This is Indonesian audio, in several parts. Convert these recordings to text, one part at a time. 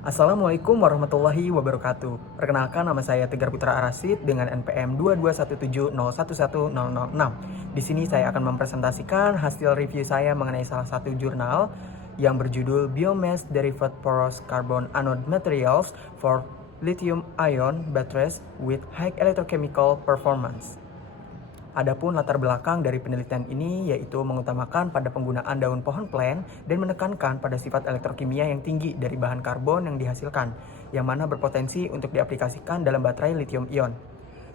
Assalamualaikum warahmatullahi wabarakatuh. Perkenalkan, nama saya Tegar Putra Arasid dengan NPM 22170110006. Di sini saya akan mempresentasikan hasil review saya mengenai salah satu jurnal yang berjudul Biomass Derived Porous Carbon Anode Materials for Lithium-Ion Batteries with High Electrochemical Performance. Adapun latar belakang dari penelitian ini yaitu mengutamakan pada penggunaan daun pohon plen dan menekankan pada sifat elektrokimia yang tinggi dari bahan karbon yang dihasilkan, yang mana berpotensi untuk diaplikasikan dalam baterai lithium ion.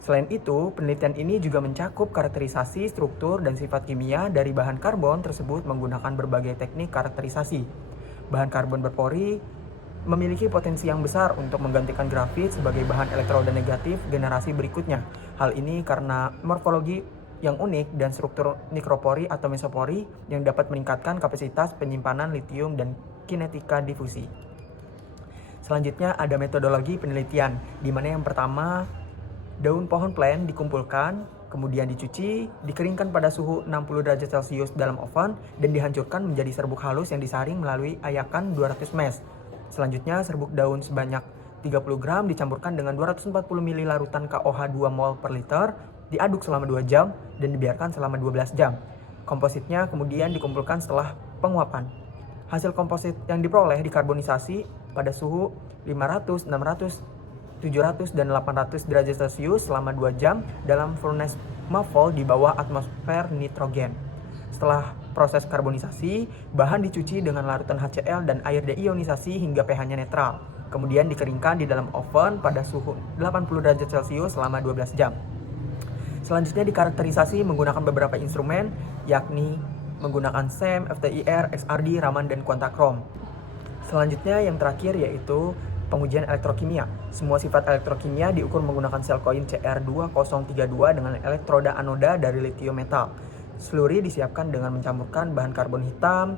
Selain itu, penelitian ini juga mencakup karakterisasi, struktur, dan sifat kimia dari bahan karbon tersebut menggunakan berbagai teknik karakterisasi. Bahan karbon berpori memiliki potensi yang besar untuk menggantikan grafit sebagai bahan elektroda negatif generasi berikutnya. Hal ini karena morfologi yang unik dan struktur nikropori atau mesopori yang dapat meningkatkan kapasitas penyimpanan litium dan kinetika difusi. Selanjutnya ada metodologi penelitian, di mana yang pertama daun pohon plen dikumpulkan, kemudian dicuci, dikeringkan pada suhu 60 derajat Celcius dalam oven, dan dihancurkan menjadi serbuk halus yang disaring melalui ayakan 200 mesh. Selanjutnya, serbuk daun sebanyak 30 gram dicampurkan dengan 240 ml larutan KOH 2 mol per liter, diaduk selama 2 jam, dan dibiarkan selama 12 jam. Kompositnya kemudian dikumpulkan setelah penguapan. Hasil komposit yang diperoleh dikarbonisasi pada suhu 500, 600, 700, dan 800 derajat Celcius selama 2 jam dalam furnace muffle di bawah atmosfer nitrogen. Setelah proses karbonisasi, bahan dicuci dengan larutan HCl dan air deionisasi hingga pH-nya netral. Kemudian dikeringkan di dalam oven pada suhu 80 derajat Celcius selama 12 jam. Selanjutnya dikarakterisasi menggunakan beberapa instrumen, yakni menggunakan SEM, FTIR, XRD, Raman, dan Quantachrome. Selanjutnya yang terakhir yaitu pengujian elektrokimia. Semua sifat elektrokimia diukur menggunakan sel koin CR2032 dengan elektroda anoda dari lithium metal. Slurry disiapkan dengan mencampurkan bahan karbon hitam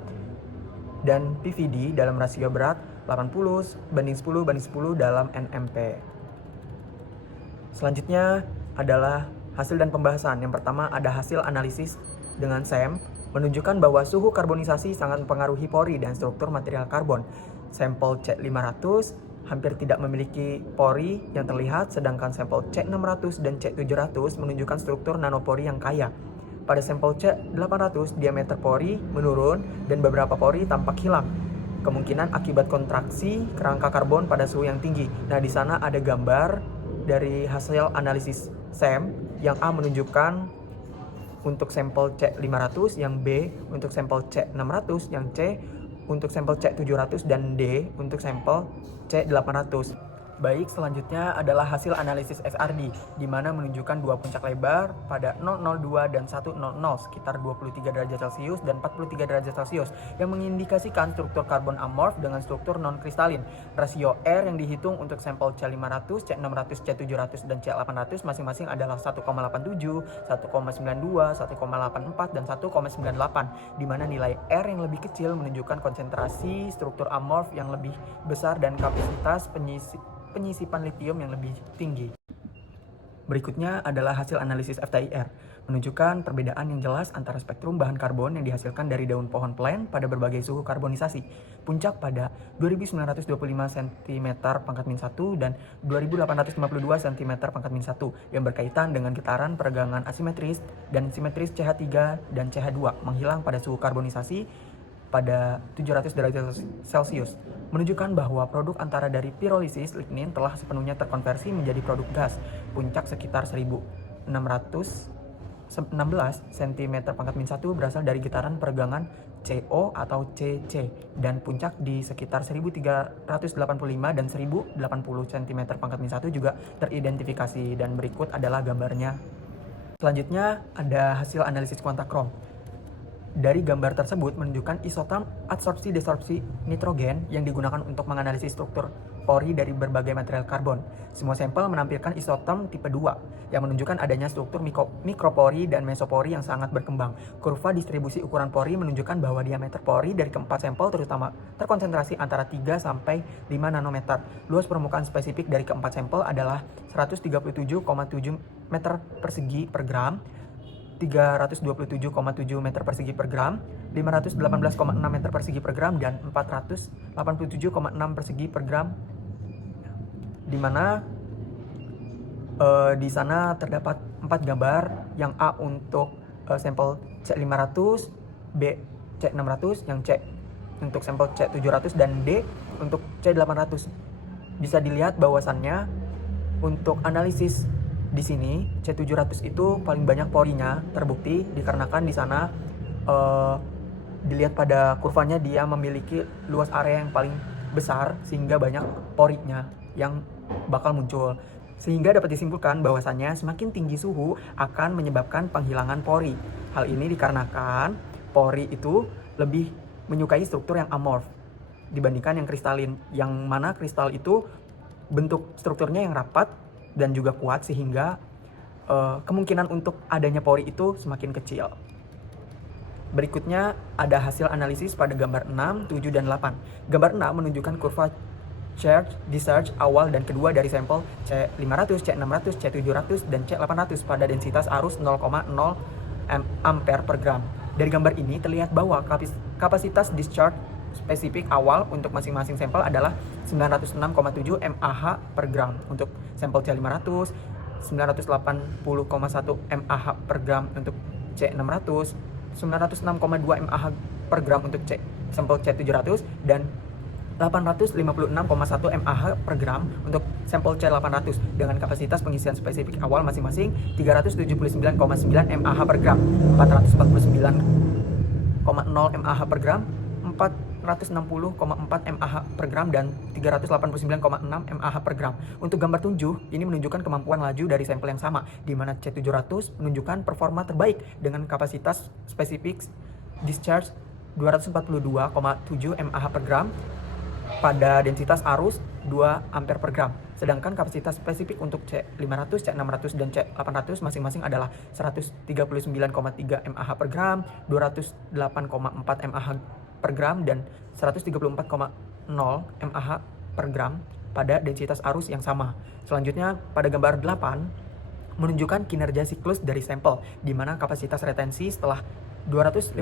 dan PVD dalam rasio berat 80:10:10 dalam NMP. Selanjutnya adalah hasil dan pembahasan. Yang pertama ada hasil analisis dengan SEM menunjukkan bahwa suhu karbonisasi sangat mempengaruhi pori dan struktur material karbon. Sampel C500 hampir tidak memiliki pori yang terlihat, sedangkan sampel C600 dan C700 menunjukkan struktur nanopori yang kaya. Pada sampel C800, diameter pori menurun dan beberapa pori tampak hilang. Kemungkinan akibat kontraksi kerangka karbon pada suhu yang tinggi. Nah, di sana ada gambar dari hasil analisis SEM yang A menunjukkan untuk sampel C500, yang B untuk sampel C600, yang C untuk sampel C700, dan D untuk sampel C800. Baik, selanjutnya adalah hasil analisis XRD, di mana menunjukkan dua puncak lebar pada 002 dan 100 sekitar 23 derajat Celcius dan 43 derajat Celcius yang mengindikasikan struktur karbon amorf dengan struktur non-kristalin. Rasio R yang dihitung untuk sampel C500, C600, C700, dan C800 masing-masing adalah 1,87, 1,92, 1,84, dan 1,98, di mana nilai R yang lebih kecil menunjukkan konsentrasi struktur amorf yang lebih besar dan kapasitas penyisipan litium yang lebih tinggi. Berikutnya adalah hasil analisis FTIR, menunjukkan perbedaan yang jelas antara spektrum bahan karbon yang dihasilkan dari daun pohon plen pada berbagai suhu karbonisasi. Puncak pada 2925 cm pangkat min 1 dan 2852 cm pangkat min 1 yang berkaitan dengan getaran peregangan asimetris dan simetris CH3 dan CH2 menghilang pada suhu karbonisasi pada 700 derajat Celcius, menunjukkan bahwa produk antara dari pirolisis lignin telah sepenuhnya terkonversi menjadi produk gas. Puncak sekitar 1616 cm pangkat min 1 berasal dari getaran peregangan CO atau CC, dan puncak di sekitar 1385 dan 1080 cm pangkat min 1 juga teridentifikasi, dan berikut adalah gambarnya. Selanjutnya ada hasil analisis Quantachrome. Dari gambar tersebut menunjukkan isoton adsorpsi-desorpsi nitrogen yang digunakan untuk menganalisis struktur pori dari berbagai material karbon. Semua sampel menampilkan isoton tipe 2 yang menunjukkan adanya struktur mikropori dan mesopori yang sangat berkembang. Kurva distribusi ukuran pori menunjukkan bahwa diameter pori dari keempat sampel terutama terkonsentrasi antara 3 sampai 5 nanometer. Luas permukaan spesifik dari keempat sampel adalah 137,7 meter persegi per gram. 327,7 meter persegi per gram, 518,6 meter persegi per gram, dan 487,6 persegi per gram, di mana di sana terdapat 4 gambar, yang A untuk sampel C500, B C600, yang C untuk sampel C700, dan D untuk C800. Bisa dilihat bahwasannya untuk analisis di sini C700 itu paling banyak porinya, terbukti dikarenakan di sana dilihat pada kurvanya dia memiliki luas area yang paling besar sehingga banyak porinya yang bakal muncul. Sehingga dapat disimpulkan bahwasannya semakin tinggi suhu akan menyebabkan penghilangan pori. Hal ini dikarenakan pori itu lebih menyukai struktur yang amorf dibandingkan yang kristalin, yang mana kristal itu bentuk strukturnya yang rapat dan juga kuat sehingga kemungkinan untuk adanya pori itu semakin kecil. Berikutnya ada hasil analisis pada gambar 6, 7, dan 8. Gambar 6 menunjukkan kurva charge discharge awal dan kedua dari sampel C500, C600, C700, dan C800 pada densitas arus 0,0 ampere per gram. Dari gambar ini terlihat bahwa kapasitas discharge spesifik awal untuk masing-masing sampel adalah 906,7 mAh per gram untuk sampel C500, 980,1 mAh per gram untuk C600, 906,2 mAh per gram untuk sampel C700, dan 856,1 mAh per gram untuk sampel C800 dengan kapasitas pengisian spesifik awal masing-masing 379,9 mAh per gram, 449,0 mAh per gram, 460,4 mAh per gram, dan 389,6 mAh per gram. Untuk gambar 7, ini menunjukkan kemampuan laju dari sampel yang sama, di mana C700 menunjukkan performa terbaik dengan kapasitas spesifik discharge 242,7 mAh per gram pada densitas arus 2 ampere per gram. Sedangkan kapasitas spesifik untuk C500, C600, dan C800 masing-masing adalah 139,3 mAh per gram, 208,4 mAh per gram, dan 134,0 mAh per gram pada densitas arus yang sama. Selanjutnya pada gambar 8 menunjukkan kinerja siklus dari sampel, di mana kapasitas retensi setelah 252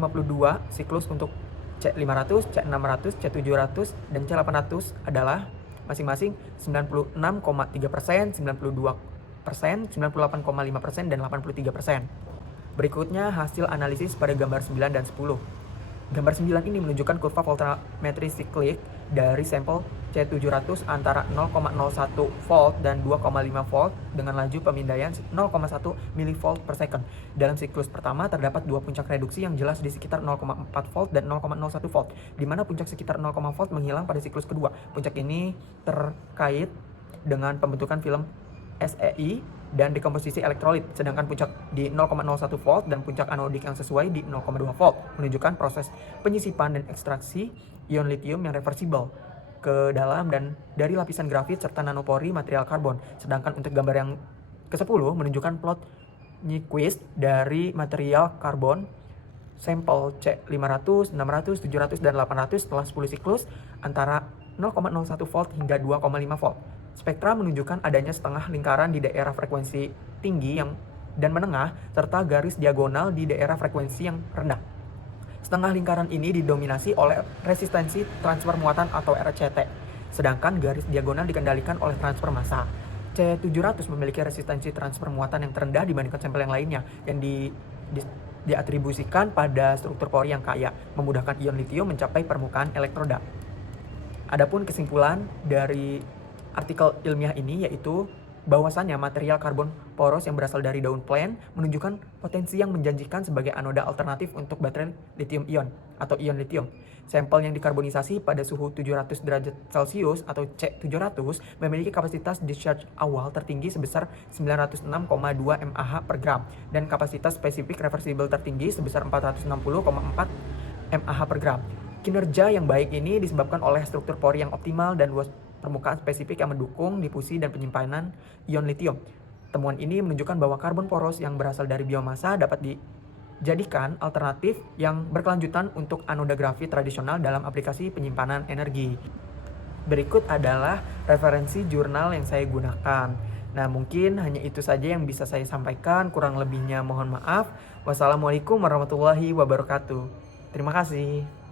siklus untuk C500, C600, C700, dan C800 adalah masing-masing 96,3%, 92%, 98,5%, dan 83%. Berikutnya hasil analisis pada gambar 9 dan 10. Gambar 9 ini menunjukkan kurva voltametri siklik dari sampel C700 antara 0,01 volt dan 2,5 volt dengan laju pemindaian 0,1 mV per second. Dalam siklus pertama terdapat dua puncak reduksi yang jelas di sekitar 0,4 volt dan 0,01 volt, di mana puncak sekitar 0, volt menghilang pada siklus kedua. Puncak ini terkait dengan pembentukan film SEI dan dekomposisi elektrolit, sedangkan puncak di 0,01 volt dan puncak anodik yang sesuai di 0,2 volt menunjukkan proses penyisipan dan ekstraksi ion litium yang reversibel ke dalam dan dari lapisan grafit serta nanopori material karbon. Sedangkan untuk gambar yang ke-10 menunjukkan plot Nyquist dari material karbon sampel C500, 600, 700, dan 800 setelah 10 siklus antara 0,01 volt hingga 2,5 volt. Spektra menunjukkan adanya setengah lingkaran di daerah frekuensi tinggi dan menengah, serta garis diagonal di daerah frekuensi yang rendah. Setengah lingkaran ini didominasi oleh resistensi transfer muatan atau RCT, sedangkan garis diagonal dikendalikan oleh transfer massa. C700 memiliki resistensi transfer muatan yang terendah dibandingkan sampel yang lainnya, yang diatribusikan pada struktur pori yang kaya, memudahkan ion litium mencapai permukaan elektroda. Adapun kesimpulan dari artikel ilmiah ini yaitu bahwasannya material karbon poros yang berasal dari daun plant menunjukkan potensi yang menjanjikan sebagai anoda alternatif untuk baterai lithium ion atau ion lithium. Sampel yang dikarbonisasi pada suhu 700 derajat Celcius atau C700 memiliki kapasitas discharge awal tertinggi sebesar 906,2 mAh per gram dan kapasitas spesifik reversibel tertinggi sebesar 460,4 mAh per gram. Kinerja yang baik ini disebabkan oleh struktur pori yang optimal dan luas permukaan spesifik yang mendukung difusi dan penyimpanan ion litium. Temuan ini menunjukkan bahwa karbon poros yang berasal dari biomasa dapat dijadikan alternatif yang berkelanjutan untuk anoda grafit tradisional dalam aplikasi penyimpanan energi. Berikut adalah referensi jurnal yang saya gunakan. Nah, mungkin hanya itu saja yang bisa saya sampaikan, kurang lebihnya mohon maaf. Wassalamualaikum warahmatullahi wabarakatuh. Terima kasih.